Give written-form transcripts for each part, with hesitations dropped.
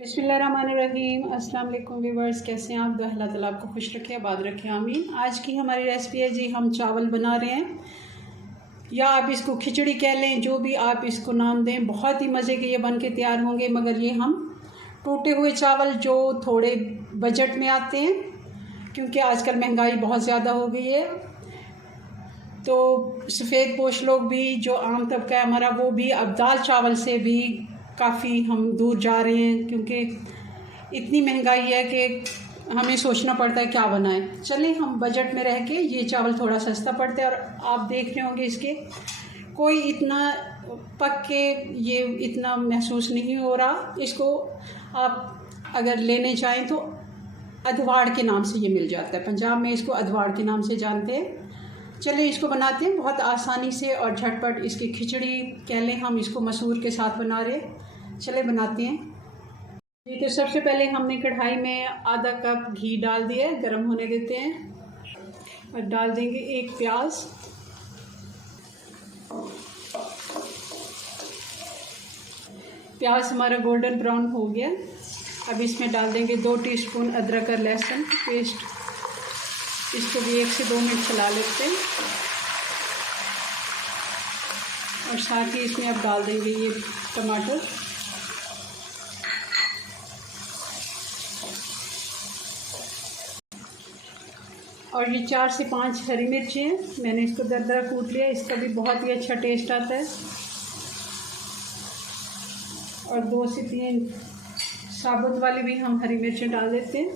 बिस्मिल्लाहिर्रहमानिर्रहीम। अस्सलाम वालेकुम व्यूअर्स, कैसे हैं आप? अल्लाह ताला आपको खुश रखे, आबाद रखे, आमीन। आज की हमारी रेसिपी है जी, हम चावल बना रहे हैं, या आप इसको खिचड़ी कह लें, जो भी आप इसको नाम दें। बहुत ही मज़े के ये बन के तैयार होंगे, मगर ये हम टूटे हुए चावल जो थोड़े बजट में आते हैं, क्योंकि आजकल महंगाई बहुत ज़्यादा हो गई है, तो सफ़ेद पोश लोग भी, जो आम तबका है हमारा, वो भी अब दाल चावल से भी काफ़ी हम दूर जा रहे हैं, क्योंकि इतनी महंगाई है कि हमें सोचना पड़ता है क्या बनाएं। चलिए, हम बजट में रह के, ये चावल थोड़ा सस्ता पड़ता है, और आप देख रहे होंगे इसके कोई इतना पक के ये इतना महसूस नहीं हो रहा। इसको आप अगर लेने चाहें तो अधवाड़ के नाम से ये मिल जाता है, पंजाब में इसको अधवाड़ के नाम से जानते हैं। चलिए, इसको बनाते हैं बहुत आसानी से और झटपट। इसकी खिचड़ी कह लें, हम इसको मसूर के साथ बना रहे। चले बनाते हैं जी। तो सबसे पहले हमने कढ़ाई में आधा कप घी डाल दिया है, गर्म होने देते हैं, और डाल देंगे एक प्याज। प्याज हमारा गोल्डन ब्राउन हो गया। अब इसमें डाल देंगे 2 टीस्पून अदरक और लहसुन पेस्ट। इसको भी 1 से 2 मिनट चला लेते हैं, और साथ ही इसमें अब डाल देंगे ये टमाटर। और ये 4 से 5 हरी मिर्ची हैं, मैंने इसको दरदरा कूट लिया। इसका भी बहुत ही अच्छा टेस्ट आता है। और 2 से 3 साबुत वाली भी हम हरी मिर्चें डाल देते हैं।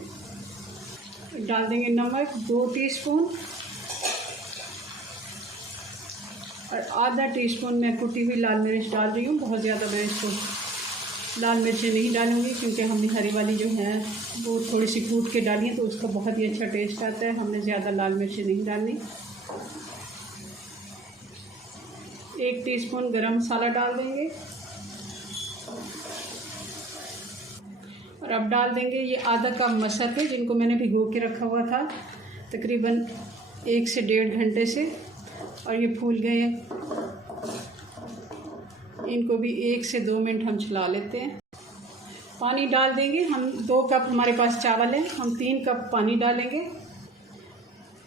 डाल देंगे नमक 2 टीस्पून, और आधा टीस्पून मैं कुटी हुई लाल मिर्च डाल रही हूँ। बहुत ज़्यादा मैं इसको लाल मिर्चें नहीं डालूँगी, क्योंकि हमने हरी वाली जो है वो थोड़ी सी कूट के डाली है, तो उसका बहुत ही अच्छा टेस्ट आता है। हमने ज़्यादा लाल मिर्चें नहीं डालनी। 1 टीस्पून गरम मसाला डाल देंगे, और अब डाल देंगे ये आधा कप मसर थे, जिनको मैंने भिगो के रखा हुआ था तकरीबन 1 से 1.5 घंटे से, और ये फूल गए हैं। इनको भी 1 से 2 मिनट हम चला लेते हैं। पानी डाल देंगे हम। 2 कप हमारे पास चावल है, हम 3 कप पानी डालेंगे,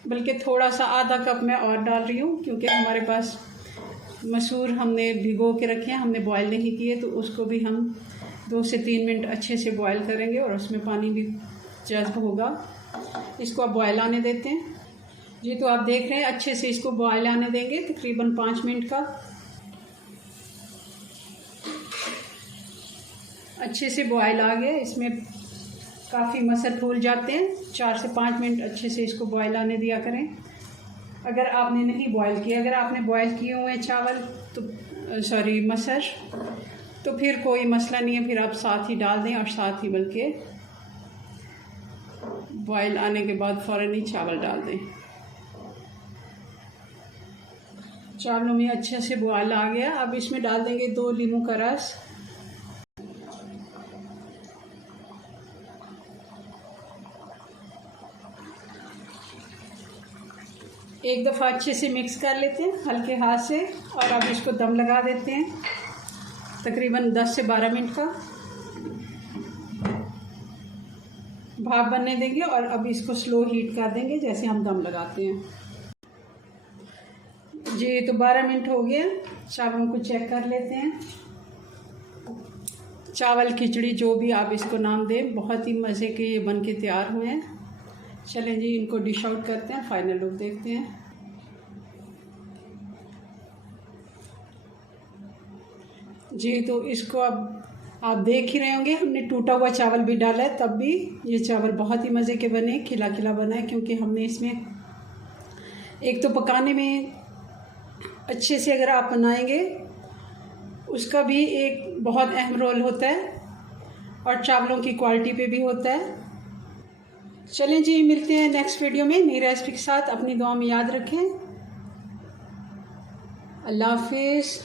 बल्कि थोड़ा सा आधा कप मैं और डाल रही हूँ, क्योंकि हमारे पास मसूर हमने भिगो के रखे हैं, हमने बॉयल नहीं किए, तो उसको भी हम 2 से 3 मिनट अच्छे से बॉयल करेंगे, और उसमें पानी भी जज्ब होगा। इसको अब बॉयल आने देते हैं जी। तो आप देख रहे हैं, अच्छे से इसको बॉयल आने देंगे तकरीबन 5 मिनट का। अच्छे से बॉयल आ गया, इसमें काफ़ी मसर फूल जाते हैं। 4 से 5 मिनट अच्छे से इसको बॉयल आने दिया करें। अगर आपने नहीं बॉयल किया, अगर आपने बॉयल किए हुए हैं चावल तो मसर, तो फिर कोई मसला नहीं है, फिर आप साथ ही डाल दें, और साथ ही बल्कि बॉयल आने के बाद फ़ौरन ही चावल डाल दें। चावलों में अच्छे से बॉयल आ गया। अब इसमें डाल देंगे 2 नींबू का रस। एक दफ़ा अच्छे से मिक्स कर लेते हैं हल्के हाथ से, और अब इसको दम लगा देते हैं तकरीबन 10 से 12 मिनट का। भाप बनने देंगे, और अब इसको स्लो हीट कर देंगे जैसे हम दम लगाते हैं जी। तो 12 मिनट हो गए, चावलों को चेक कर लेते हैं। चावल खिचड़ी जो भी आप इसको नाम दें, बहुत ही मज़े के ये बन के तैयार हुए हैं। चलें जी, इनको डिश आउट करते हैं, फाइनल लुक देखते हैं जी। तो इसको अब आप देख ही रहे होंगे, हमने टूटा हुआ चावल भी डाला है, तब भी ये चावल बहुत ही मज़े के बने, खिला खिला बना है, क्योंकि हमने इसमें एक तो पकाने में अच्छे से अगर आप बनाएंगे, उसका भी एक बहुत अहम रोल होता है, और चावलों की क्वालिटी पे भी होता है। चलें जी, मिलते हैं नेक्स्ट वीडियो में नई रेसिपी के साथ। अपनी दुआ में याद रखें। अल्लाह हाफिज़।